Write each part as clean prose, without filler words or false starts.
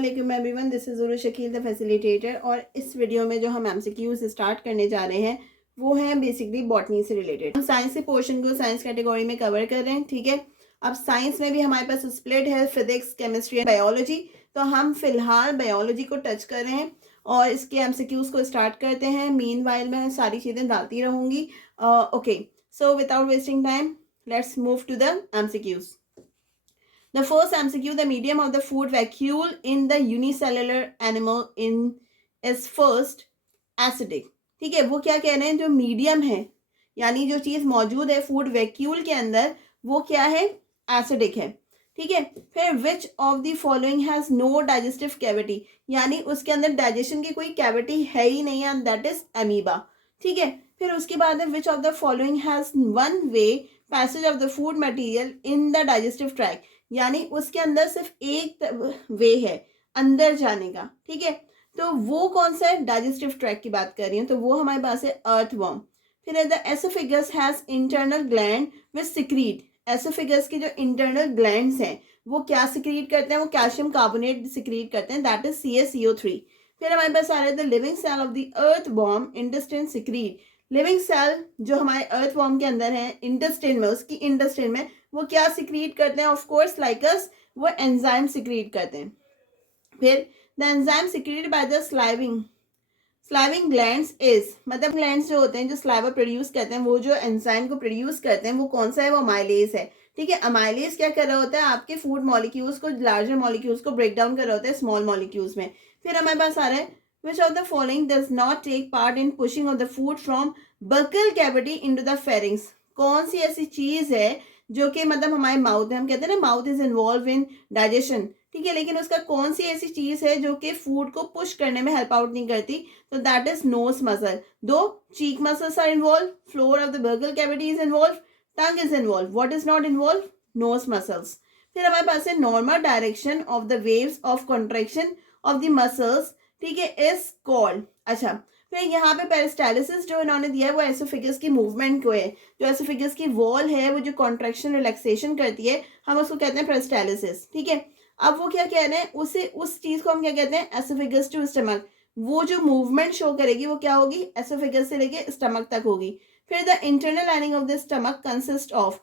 अस्सलामुअलैकुम everyone, this is Zuru Shakeel the facilitator. और इस वीडियो में जो हम एमसीक्यूज स्टार्ट करने जा रहे हैं वो है बेसिकली बॉटनी से रिलेटेड। हम साइंस के पोर्शन को साइंस कैटेगरी में कवर कर रहे हैं, ठीक है। अब साइंस में भी हमारे पास स्प्लिट है, फिजिक्स, केमिस्ट्री एंड बायोलॉजी। तो हम फिलहाल बायोलॉजी को टच कर रहे हैं और इसके एमसीक्यूज को स्टार्ट करते हैं। मीनवाइल मैं सारी चीज़ें डालती रहूँगी। Okay, so without wasting time let's move to the MCQs. The first MCQ, the medium of the food vacuole in the unicellular animal in is first acidic। ठीक है, वो क्या कह रहे हैं, जो मीडियम है यानी जो चीज मौजूद है फूड वैक्यूल के अंदर वो क्या है, एसिडिक है। ठीक है, फिर which of the following has no digestive cavity, यानी उसके अंदर डाइजेशन की कोई कैविटी है ही नहीं, एंड दैट इज अमीबा। ठीक है, फिर उसके बाद है which of the following has one way passage of the food material in the digestive tract, यानी उसके अंदर सिर्फ एक वे है अंदर जाने का। ठीक है, तो वो कौन सा है, डाइजेस्टिव ट्रैक्ट की बात कर रही हूँ, तो वो हमारे पास है अर्थवर्म। फिर the oesophagus has internal gland which secrete, oesophagus के जो इंटरनल ग्लैंड्स हैं वो क्या सिक्रीट करते हैं, वो कैल्शियम कार्बोनेट सिक्रीट करते हैं, दैट इज CaCO3। फिर हमारे पास आ रहा है the living cell of the earthworm intestine secrete, living cell जो हमारे अर्थवर्म के अंदर है इंटेस्टाइन में, उसकी इंटेस्टाइन में वो क्या सिक्रीट करते हैं, ऑफ कोर्स लाइक अस वो एंजाइम सिक्रीट करते हैं। फिर the enzyme secreted by the salivary glands is, मतलब ग्लैंड्स जो होते हैं जो स्लाइवा प्रोड्यूस करते हैं, वो जो एंजाइम को प्रोड्यूस करते हैं वो कौन सा है, वो अमाइलेज है। ठीक है, अमाइलेज क्या कर रहा होता है, आपके फूड मॉलिक्यूल्स को, लार्जर मॉलिक्यूल्स को ब्रेक डाउन कर रहा होता है स्मॉल मॉलिक्यूल्स में। फिर हमारे पास आ रहा है which of the following does not take part in pushing of the food from buccal cavity into the pharynx, कौन सी ऐसी चीज है जो कि मतलब हमारे माउथ है, हम कहते हैं ना mouth is involve in digestion. ठीक है, लेकिन उसका कौन सी ऐसी चीज है जो कि फूड को पुश करने में हेल्प आउट नहीं करती, तो दैट इज नोज मसल। दो cheek muscles are involve, floor of the buccal cavity is involve, tongue is involve, what is not involve, nose muscles. फिर हमारे पास है normal direction of the waves of contraction of the muscles, ठीक है, is called. अच्छा, फिर यहाँ पे पेरिस्टालिसिस जो इन्होंने दिया है वो एसोफेगस की मूवमेंट को है, जो एसोफेगस की वॉल है वो जो कॉन्ट्रैक्शन रिलैक्सेशन करती है हम उसको कहते हैं पेरिस्टालिसिस। ठीक है, अब वो क्या कह रहे हैं, उसे उस चीज को हम क्या कहते हैं, एसोफेगस टू स्टमक, वो जो मूवमेंट शो करेगी वो क्या होगी, एसोफेगस से लेके स्टमक तक होगी। फिर the internal lining of the stomach consist of,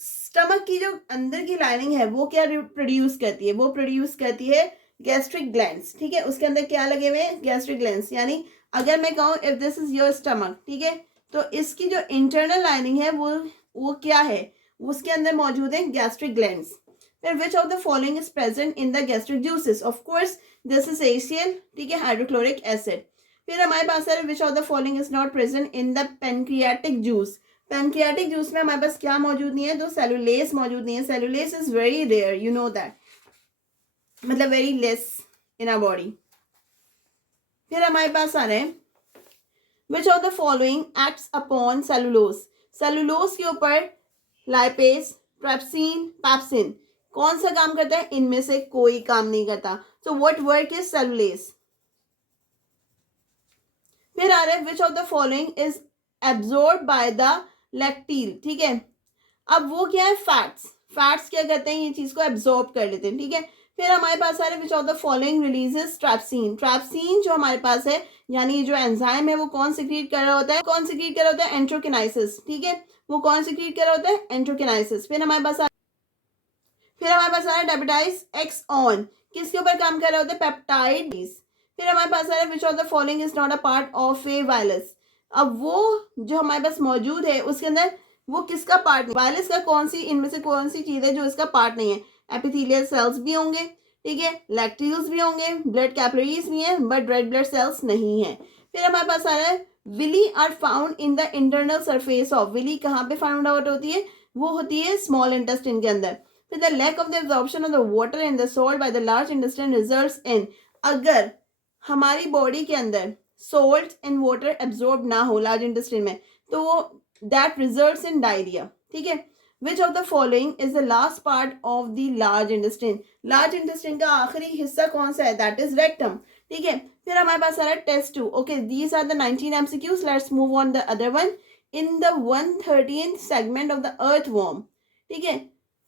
stomach की जो अंदर की लाइनिंग है वो क्या प्रोड्यूस करती है, वो प्रोड्यूस करती है गैस्ट्रिक ग्लैंड्स। ठीक है, उसके अंदर क्या लगे हुए हैं, गैस्ट्रिक ग्लैंड्स। यानी अगर मैं कहूँ if this is your stomach, ठीक है, तो इसकी जो इंटरनल लाइनिंग है वो क्या है, उसके अंदर मौजूद है गैस्ट्रिक ग्लैंड्स। फिर which of the following is present in the gastric juices, of course this is HCl, ठीक है, हाइड्रोक्लोरिक एसिड। फिर हमारे पास है which of the following is not present in the pancreatic juice, pancreatic juice में हमारे पास क्या मौजूद नहीं है, तो सेलुलेस मौजूद नहीं है, cellulase is very rare, you know that, मतलब very less in our body. फिर हमारे पास आ रहे हैं which of the following acts upon cellulose, cellulose के ऊपर लाइपेज, ट्रिप्सिन, पैप्सिन, कौन सा काम करता है, इनमें से कोई काम नहीं करता। So what work is cellulase. फिर आ रहा है which of the following is absorb by the lacteal, ठीक है, अब वो क्या है, फैट्स, फैट्स क्या करते हैं, ये चीज को एब्जॉर्ब कर लेते हैं। ठीक है, फिर हमारे पास आ रहा है which of the following releases trypsin, trypsin जो हमारे पास है यानी जो एंजाइम है वो कौन सिक्रीट कर रहा होता है, कौन सिक्रीट कर रहा होता है, एंट्रोकिनाइसिस। ठीक है, वो कौन सिक्रीट कर रहा होता है, एंट्रोकिनाइसिस। फिर हमारे पास आ रहा है डेपेटाइज एक्स ऑन, किसके ऊपर काम कर रहा होता है, पेप्टाइड। फिर हमारे पास आ रहा है which of the following is not a part of A virus, अब वो जो हमारे पास मौजूद है उसके अंदर वो किसका पार्ट नहीं, वायरस का कौन सी, इनमें से कौन सी चीज है जो इसका पार्ट नहीं है, एपिथेलियल सेल्स भी होंगे, ठीक है, लैक्टिल्स भी होंगे, ब्लड कैपिलरीज भी हैं, बट रेड ब्लड सेल्स नहीं है। फिर हमारे पास आ रहा है villi are found in the internal surface of, villi कहाँ पे फाउंड आउट होती है, वो होती है स्मॉल इंटेस्टाइन के अंदर। फिर the lack of the absorption of the water and the salt by the large intestine results in, अगर हमारी बॉडी के अंदर सोल्ट एंड वाटर एब्जॉर्ब ना हो लार्ज इंटेस्टाइन में, तो वो दैट रिजल्ट्स इन डायरिया। ठीक है, which of the following is the last part of the large intestine, large intestine का आखिरी हिस्सा कौन सा है, दैट इज रेक्टम। ठीक है, फिर हमारे पास आ रहा है test 2। Okay, these are the 19 MCQs, let's move on the other one. In the 113th segment of the earthworm, ठीक है,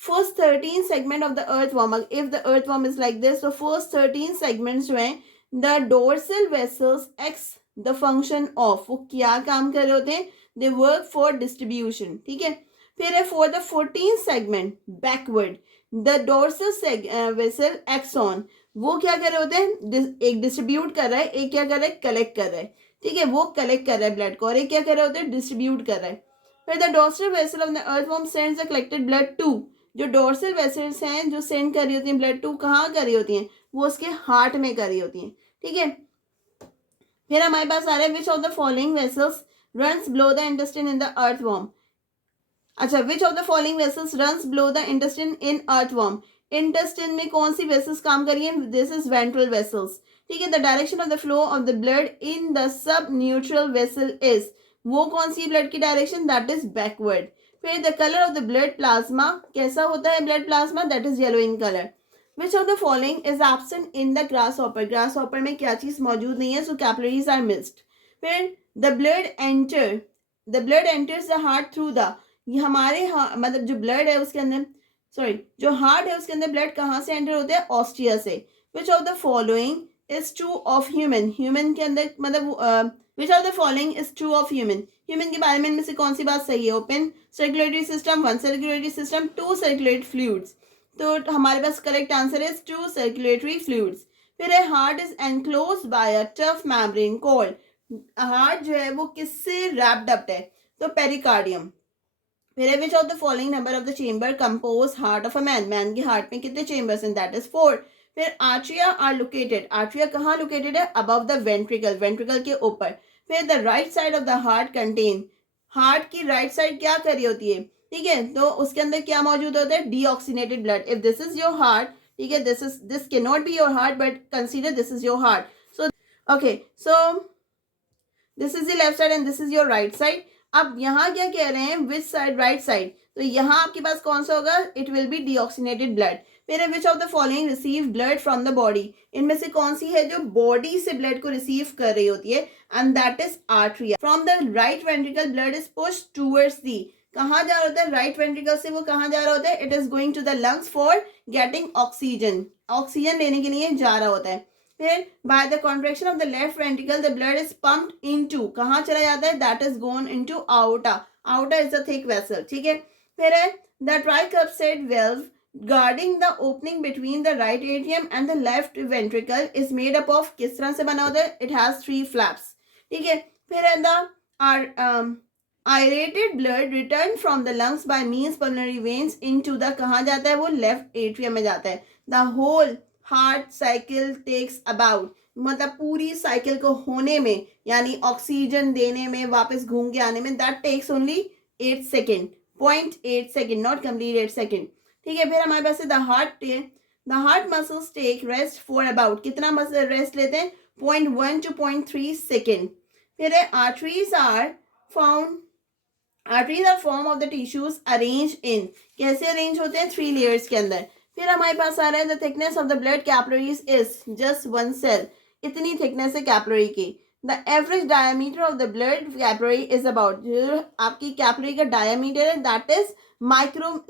first 13 segment of the earthworm, if the earthworm is like this, तो फर्स्ट 13 सेगमेंट्स जो हैं the dorsal vessels acts the function of, वो क्या काम कर रहे होते हैं, दे वर्क फॉर डिस्ट्रीब्यूशन, ठीक है। फिर है for the 14 segment backward the dorsal vessel acts on, वो क्या कर रहे होते हैं, एक डिस्ट्रीब्यूट कर रहा है, एक क्या कर रहा है, कलेक्ट कर रहा है, ठीक है, वो कलेक्ट कर रहा है ब्लड को, और एक क्या कर रहे होते हैं, डिस्ट्रीब्यूट कर रहा है। फिर the dorsal vessel of the earthworm sends the collected blood to, जो डोर्सल वेसल्स हैं जो सेंड कर रही होती हैं ब्लड टू, कहाँ कर रही होती हैं, वो उसके हार्ट में कर रही होती हैं, ठीक है। फिर हमारे पास आ रहा है which of the following vessels runs below the intestine in the earthworm. अच्छा, which of the following vessels runs below the intestine in earthworm, intestine में कौन सी वेसल्स काम करिए, दिस इज वेंट्रल वेसल्स, ठीक है। The direction of the flow of the blood in the sub neutral vessel is, वो कौन सी blood की direction, that is backward. फिर the colour of the blood plasma, कैसा होता है blood plasma, that is yellow in colour. Which of the following is absent in the grasshopper, grasshopper में क्या चीज मौजूद नहीं है, सो कैपिलरीज आर मिस्ड। फिर the blood enters the heart through the, ये हमारे मतलब जो ब्लड है उसके अंदर, सॉरी जो हार्ट है उसके अंदर ब्लड कहाँ से एंटर होते हैं, ऑस्टिया से। विच of the following is true of human, human के अंदर मतलब विच of the following is true of human, human के बारे में इनमें से कौन सी बात सही है, open circulatory system, one circulatory system, two circulatory fluids, तो हमारे पास correct answer is two circulatory fluids. फिर है heart is enclosed by a tough membrane called, heart जो है वो किससे रैप्ड अप है, तो पेरिकार्डियम। फिर है which of the following number of the chamber compose heart of a man, man के हार्ट में कितने चेंबर्स हैं, दैट इज 4। फिर आर्ट्रिया आर लोकेटेड, आर्ट्रिया कहाँ लोकेटेड है, अबव द वेंट्रिकल, वेंट्रिकल के ऊपर। फिर the right side of the heart contain, heart की राइट साइड क्या कर रही होती है, ठीक है, तो उसके अंदर क्या मौजूद होता है, deoxygenated blood. If this is your heart, ठीक है, this can not be your heart but consider this is your heart, so okay, so this is the left side and this is your right side. अब यहाँ क्या कह रहे हैं, which side, right side, तो यहाँ आपके पास कौन सा होगा, it will be deoxygenated blood. फिर which of the following receive blood from the body, इनमें से कौन सी है जो बॉडी से ब्लड को रिसीव कर रही होती है, and that is atria. From the right ventricle blood is push towards the, कहाँ जा रहा होता है, राइट वेंट्रिकल से वो कहाँ जा रहा होता है, it is going to the lungs for getting oxygen, oxygen लेने के लिए जा रहा होता है। फिर by the contraction of the left ventricle the blood is pumped into, कहाँ चला जाता है, that is gone into aorta, aorta is a thick vessel, ठीक है। फिर है the tricuspid valve guarding the opening between the right atrium and the left ventricle is made up of, किस तरह से बना होता है, इट हैज 3 फ्लैप्स, ठीक है। फिर है the aerated blood returned from the lungs by means pulmonary veins into the, कहाँ जाता है वो, लेफ्ट एट्रियम में जाता है। The whole heart cycle takes about, मतलब पूरी साइकिल को होने में, यानी ऑक्सीजन देने में, वापस घूम के आने में, that takes only 8 second, 0.8 second, not complete 8 second, ठीक है। फिर हमारे पास है the heart muscles take rest for about, कितना मसल रेस्ट लेते हैं, 0.1 to 0.3 सेकेंड। फिर है arteries are form of the tissues arrange in, कैसे अरेंज होते हैं, 3 लेयर्स के अंदर। फिर हमारे पास आ रहा है the thickness of the blood capillaries is just 1 cell, इतनी थिकनेस है कैपिलरी की। The average diameter of the blood capillary is about, जो आपकी कैपिलरी का डायमीटर है दैट इज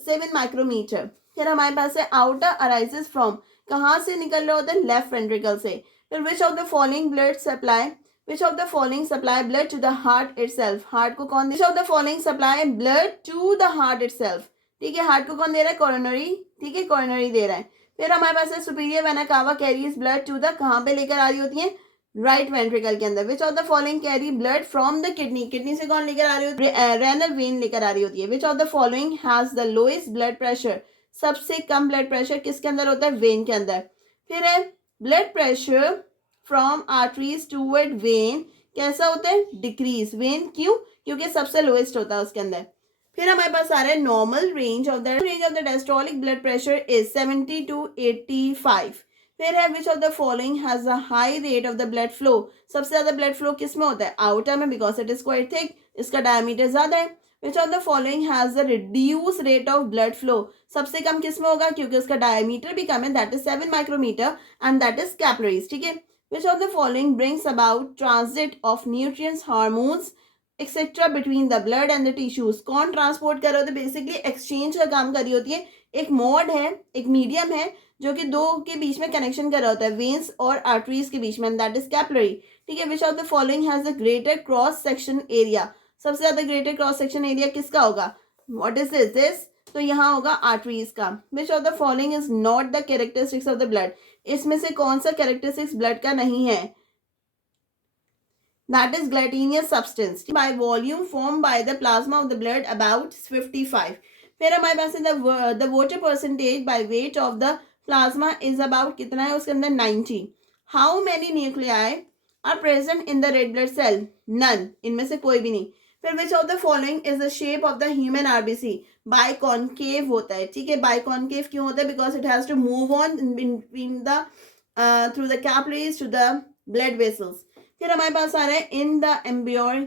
7 माइक्रोमीटर। फिर हमारे पास है आउटर अराइजेस फ्रॉम, कहाँ से निकल रहा होता है, लेफ्ट वेंट्रिकल से। फिर which of the following blood supply, which of the following supply blood to the heart itself, heart को कौन, which of the following supply blood to the heart itself, ठीक है, हार्ट को कौन दे रहा है, कोरोनरी, ठीक है, कोरोनरी दे रहा है। फिर हमारे पास है superior vena cava carries blood to the, कहाँ पे लेकर आ रही होती है, राइट वेंट्रिकल के अंदर। विच of the following carry blood from the kidney, kidney से कौन लेकर आ रही होती है, रेनल वेन लेकर आ रही होती है। Which of the following has the lowest blood pressure, सबसे कम ब्लड प्रेशर किसके अंदर होता है, वेन के अंदर। फिर है blood pressure from arteries toward when कैसा होता है, डिक्रीज, वेन क्यों, क्योंकि सबसे लोएस्ट होता है उसके अंदर। फिर हमारे पास आ रहा है normal range of the diastolic blood pressure is 70 to 85। फिर है which of the following has a high rate of the blood flow, सबसे ज्यादा ब्लड फ्लो किस में होता है, आउटर में, because it is quite thick, इसका डायमीटर ज्यादा है। Which of the following has the reduce rate of blood flow, सबसे कम किस में होगा, क्योंकि उसका डायमीटर भी कम है, that is 7 micrometre and that is capillaries, ठीक है। Which of the following brings about transit of nutrients, hormones etcetera between the blood and the tissues, कौन ट्रांसपोर्ट कर रहे होते हैं, बेसिकली एक्सचेंज का काम कर रही होती है एक मोड है, एक मीडियम है जो कि दो के बीच में कनेक्शन कर रहा होता है, वेन्स और आर्टरीज के बीच में, दैट इज कैपिलरी। ठीक है, which of the following has the greater cross section area, सबसे ज्यादा ग्रेटर क्रॉस सेक्शन एरिया किसका होगा, व्हाट इज दिस, तो यहाँ होगा आर्टरीज का। विच of the following is not the characteristics of the blood, इसमें से कौन सा कैरेक्टरिस्टिक्स ब्लड का नहीं है, that is gelatinous substance by volume formed by the plasma of the blood about 55। फिर हमारे पास है the water percentage by weight of the plasma is about कितना है उसके अंदर 90। how many nuclei are present in the red blood cell, none, इनमें से कोई भी नहीं। फिर which of the following is the shape of the human RBC, biconcave होता है। ठीक है, बाइकॉनकेव क्यों होता है, because it has to move on between the through the capillaries to the blood vessels। फिर हमारे पास आ रहा है इन द एम्ब्रियोन,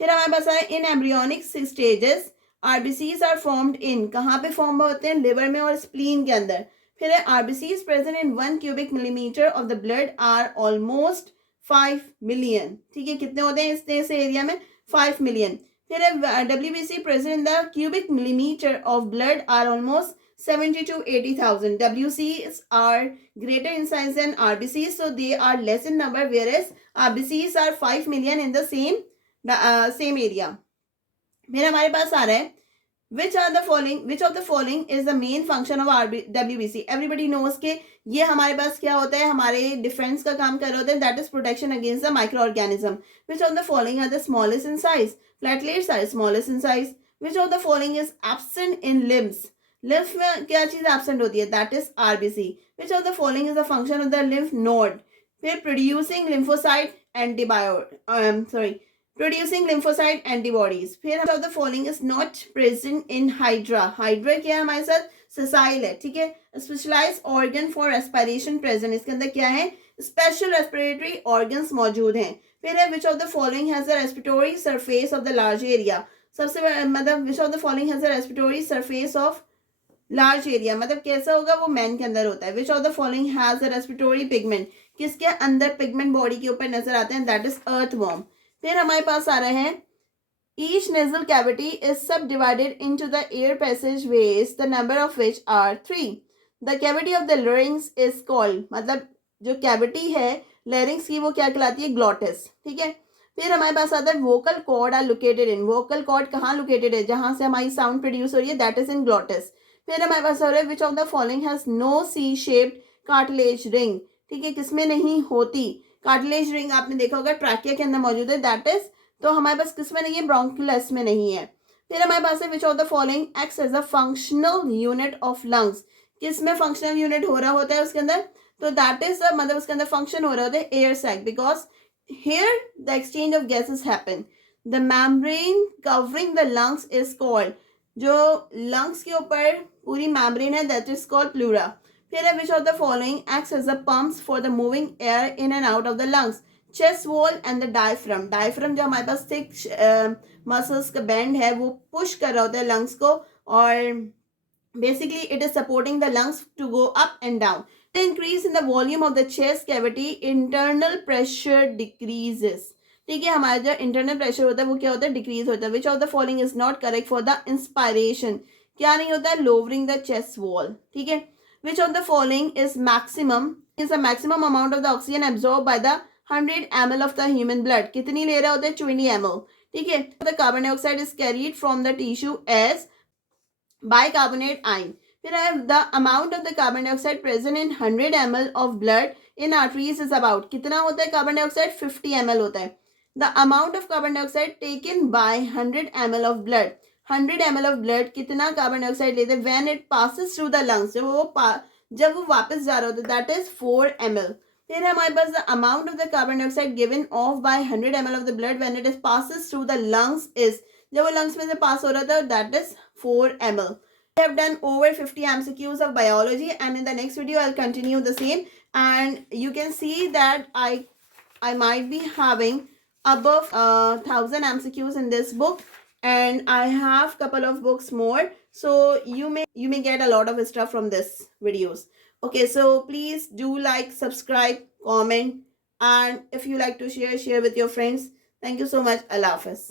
फिर हमारे पास आ रहा है in embryonic stages RBCs are formed in, कहाँ पे फॉर्म होते हैं, लिवर में और स्प्लीन के अंदर। फिर है RBCs present in 1 cubic millimeter of the blood are almost 5 million। ठीक है, कितने होते हैं इस एरिया में, 5 million। फिर है WBC present in the cubic millimetre of blood are almost 70 to 80,000। WCs are greater in size than RBCs, so they are less in number, whereas RBCs are 5 million in the same area। फिर हमारे पास आ रहा है which of the following is the main function of WBC। everybody knows के ये हमारे पास क्या होता है, हमारे डिफेंस का काम कर रहे होते हैं, that is protection against the microorganism। which of the following are the smallest in size, platelets are smallest in size। which of the following is absent in limbs, lymph में क्या चीज एब्सेंट होती है, that is RBC. Which of the following is the function of the lymph node. फिर producing lymphocyte producing lymphocyte antibodies. फिर of the following is not present in hydra, hydra क्या है हमारे साथ, सेसाइल है। ठीक है, specialised organ for respiration present, इसके अंदर क्या है, स्पेशल रेस्पिरेटरी ऑर्गन्स मौजूद हैं। फिर है which of the following has the respiratory surface of the large area, सबसे मतलब विच of the following has the respiratory surface of large area, मतलब कैसा होगा, वो मैन के अंदर होता है। Which of the following has a respiratory pigment, किसके अंदर पिगमेंट बॉडी के ऊपर नजर आते हैं, दैट इज अर्थवॉर्म। फिर हमारे पास आ रहे हैं each nasal cavity is subdivided into the air passageways the number of which are 3। The cavity of the larynx is called, मतलब जो कैविटी है लैरिंक्स की वो क्या कहलाती है, ग्लॉटिस। ठीक है, फिर हमारे पास आता है vocal cord are located in, vocal cord कहाँ लोकेटेड है, जहां से हमारी साउंड प्रोड्यूस हो रही है, दैट इज इन ग्लॉटिस। फिर हमारे पास हो रहा है which of the following has no C shaped cartilage ring. ठीक है, किसमें नहीं होती, कार्टिलेज रिंग आपने देखा होगा ट्रैकिया के अंदर मौजूद है, दैट इज, तो हमारे पास किसमें नहीं है, ब्रोंकुलस में नहीं है। फिर हमारे पास है which of the following acts as a functional unit of lungs, किसमें फंक्शनल यूनिट हो रहा होता है उसके अंदर, तो दैट इज मतलब उसके अंदर फंक्शन हो रहा होता है air sac, because here the exchange of gases happen। the membrane covering the lungs is called, जो lungs के ऊपर पूरी membrane है, that is called pleura। फिर है which of the following acts as the pumps for the moving air in and out of the lungs, chest wall and the diaphragm। diaphragm जो हमारे पास thick muscles का band है वो push कर रहा होता है lungs को, और basically it is supporting the lungs to go up and down। The increase in the volume of the chest cavity, internal pressure decreases। ठीक है, हमारा जो इंटरनल प्रेशर होता है वो क्या होता है, डिक्रीज होता है। Which of the following is not correct for the inspiration, क्या नहीं होता है, लोवरिंग द चेस्ट वॉल। ठीक है, which of the following is the maximum amount of the oxygen absorb by the 100 ml of the human blood, कितनी ले रहा होता है, 20 ml। ठीक है, the carbon dioxide is carried from the tissue as bicarbonate ion. फिर the amount of the carbon dioxide present in 100 ml of blood in arteries is about, कितना होता है कार्बन डाइऑक्साइड, 50 ml होता है। The amount of carbon dioxide taken by 100 ml of blood, 100 ml of blood कितना carbon dioxide लेते हैं, when it passes through the lungs, जब वो वापस जा रहा होता है, दैट इज 4 ml। फिर हमारे पास the amount of the carbon dioxide given off by 100 ml of the blood when it is passes through the lungs is, जब वो लंग्स में से पास हो रहा था, that is 4 ml। I have done over 50 MCQs of biology, and in the next video I'll continue the same, and you can see that I might be having above 1000 MCQs in this book, and I have couple of books more, so you may get a lot of stuff from this videos. Okay, so please do like, subscribe, comment, and if you like to share with your friends. Thank you so much. Allah Hafiz.